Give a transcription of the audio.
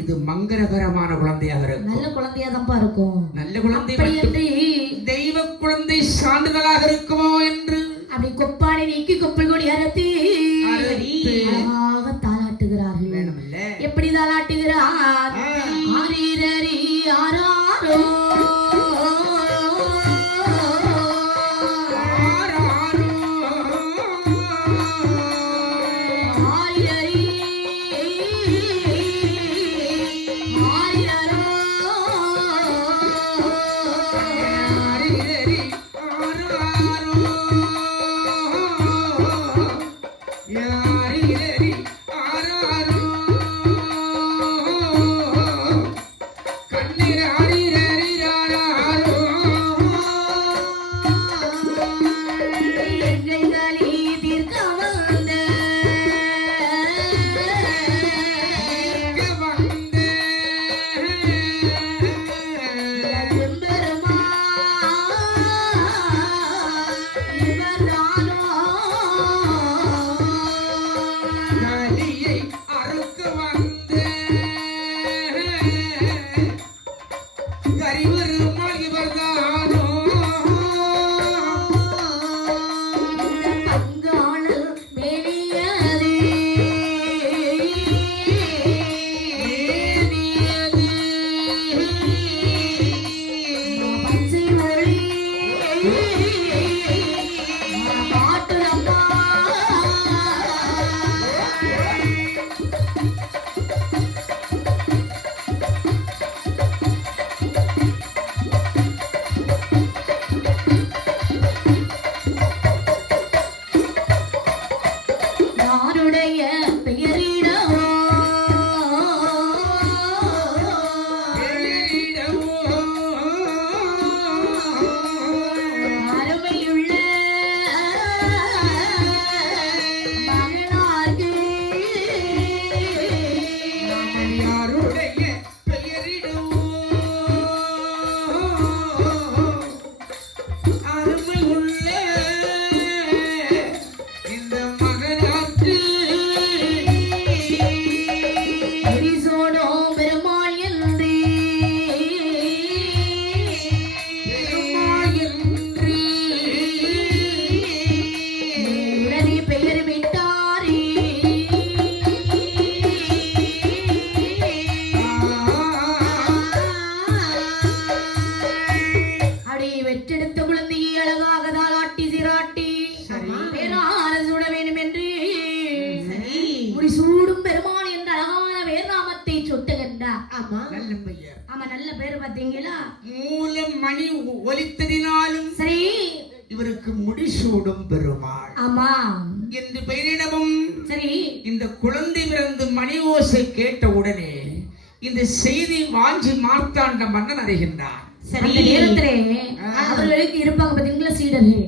இது மங்களகரமான குழந்தையாக இருக்கும். நல்ல குழந்தையா தான் இருக்கும். நல்ல குழந்தை தெய்வ குழந்தை சான்றிதழாக இருக்குமோ என்று அப்படி கொப்பாடை நீக்கி கொப்பல் கொடி அறுத்து தாளாட்டுகிறார்கள். எப்படி தாளாட்டுகிறார்? ஆரீரரி ஆராரோ ஒலித்ததினாலும் சரி இவருக்கு முடிசூடும் பெருமாள் ஆமா என்று பெயரிடவும் சரி. இந்த குழந்தை பிறந்து மணி ஓசை கேட்ட உடனே இந்த செய்தி வாஞ்சி மார்த்தாண்ட மன்னன் அறிகின்றார். சரி நேரத்திலே அவர்களுக்கு இருப்பாங்க பாத்தீங்களா சீடர்கள்,